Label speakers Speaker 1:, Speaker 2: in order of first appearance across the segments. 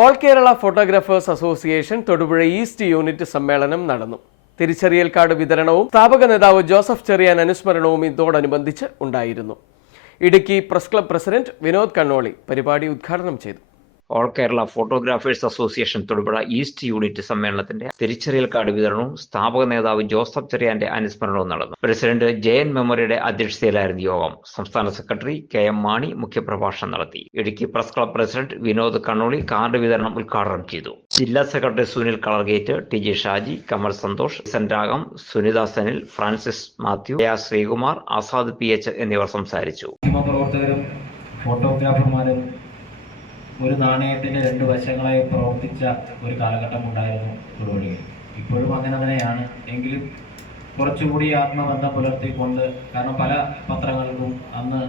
Speaker 1: All Kerala photographers association Thodupuzha east unit സമ്മേളനം നടന്നു. തിരിച്ചറിയൽ കാർഡ് വിതരണവും സ്ഥാപക നേതാവ് ജോസഫ് ചെറിയാൻ അനുസ്മരണവും ഇതോടനുബന്ധിച്ച് ഉണ്ടായിരുന്നു. Idukki press club president Vinod Kannoli പരിപാടി ഉദ്ഘാടനം ചെയ്തു.
Speaker 2: All Kerala photographers association Thodupuzha east unit സമ്മേളനത്തിന്റെ തിരിച്ചറിയൽ കാർഡ് വിതരണവും സ്ഥാപക നേതാവ് ജോസഫ് ചെറിയാന്റെ അനുസ്മരണവും നടന്നു. പ്രസിഡന്റ് ജയൻ മെമ്മോറിയുടെ അധ്യക്ഷതയിലായിരുന്നു യോഗം. സംസ്ഥാന സെക്രട്ടറി കെ എം മാണി മുഖ്യപ്രഭാഷണം നടത്തി. Idukki press club president Vinod Kannoli card വിതരണം ഉദ്ഘാടനം ചെയ്തു. ജില്ലാ secretary Sunil colourgate T G Shaji Kamal Santhosh Senragam Sunitha Sanil Francis Mathew A Sreekumar Azad P H എന്നിവർ സംസാരിച്ചു.
Speaker 3: ഫോട്ടോഗ്രാഫർമാരും ഒരു നാണയത്തിന്റെ രണ്ട് വശങ്ങളായി പ്രവർത്തിച്ച ഒരു കാലഘട്ടം ഉണ്ടായിരുന്നു തൊടുപുഴയിൽ. ഇപ്പോഴും അങ്ങനെ തന്നെയാണ്. എങ്കിലും കുറച്ചുകൂടി ആത്മബന്ധം പുലർത്തിക്കൊണ്ട് കാരണം പല പത്രങ്ങൾക്കും അന്ന്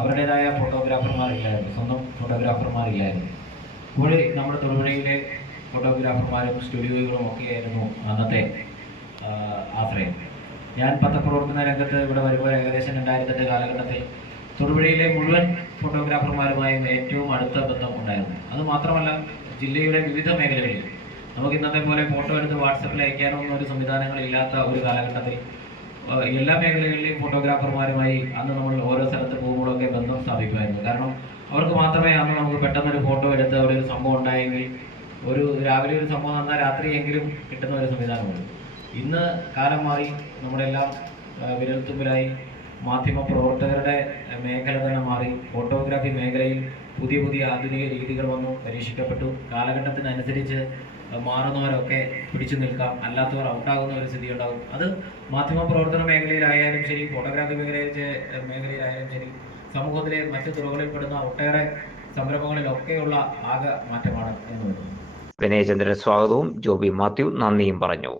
Speaker 3: അവരുടേതായ ഫോട്ടോഗ്രാഫർമാരില്ലായിരുന്നു. സ്വന്തം ഫോട്ടോഗ്രാഫർമാരില്ലായിരുന്നു. കൂടി നമ്മുടെ തൊടുപുഴയിലെ ഫോട്ടോഗ്രാഫർമാരും സ്റ്റുഡിയോകളും ഒക്കെ ആയിരുന്നു അന്നത്തെ ആശ്രയം. ഞാൻ പത്രപ്രവർത്തന രംഗത്ത് ഇവിടെ വരുമ്പോൾ ഏകദേശം രണ്ടായിരത്തെട്ട് കാലഘട്ടത്തിൽ തൊടുപുഴയിലെ മുഴുവൻ ഫോട്ടോഗ്രാഫർമാരുമായും ഏറ്റവും അടുത്ത ബന്ധം ഉണ്ടായിരുന്നു അത് മാത്രമല്ല ജില്ലയുടെ വിവിധ മേഖലകളിൽ. നമുക്ക് ഇന്നത്തെ പോലെ ഫോട്ടോ എടുത്ത് വാട്സപ്പിൽ അയക്കാനോ ഒന്നും ഒരു സംവിധാനങ്ങളില്ലാത്ത ഒരു കാലഘട്ടത്തിൽ എല്ലാ മേഖലകളിലെയും ഫോട്ടോഗ്രാഫർമാരുമായി അന്ന് നമ്മൾ ഓരോ സ്ഥലത്ത് പോകുമ്പോഴൊക്കെ ബന്ധം സ്ഥാപിക്കുമായിരുന്നു. കാരണം അവർക്ക് മാത്രമേ അന്ന് നമുക്ക് പെട്ടെന്ന് ഒരു ഫോട്ടോ എടുത്ത് അവിടെ ഒരു സംഭവം ഉണ്ടായെങ്കിൽ ഒരു രാവിലെ ഒരു സംഭവം വന്നാൽ രാത്രിയെങ്കിലും കിട്ടുന്ന ഒരു സംവിധാനമുണ്ട്. ഇന്ന് കാലം മാറി നമ്മളെല്ലാം എല്ലാം വിരൽത്തുമ്പിലായി മാധ്യമ പ്രവർത്തകരുടെ മേഖല തന്നെ മാറി. ഫോട്ടോഗ്രാഫി മേഖലയിൽ പുതിയ പുതിയ ആധുനിക രീതികൾ വന്നു പരീക്ഷിക്കപ്പെട്ടു. കാലഘട്ടത്തിനനുസരിച്ച് മാറുന്നവരൊക്കെ പിടിച്ചു നിൽക്കാം. അല്ലാത്തവർ ഔട്ടാകുന്ന ഒരു സ്ഥിതി ഉണ്ടാകും. അത് മാധ്യമ പ്രവർത്തന മേഖലയിലായാലും ശരി ഫോട്ടോഗ്രാഫി മേഖലയിൽ മേഖലയിലായാലും ശരി സമൂഹത്തിലെ മറ്റു തുറകളിൽപ്പെടുന്ന ഒട്ടേറെ സംരംഭങ്ങളിലൊക്കെയുള്ള ആകെ മാറ്റമാണ് എന്ന് തോന്നുന്നു.
Speaker 2: വിനയചന്ദ്രൻ സ്വാഗതവും ജോബി മാത്യു നന്ദിയും പറഞ്ഞു.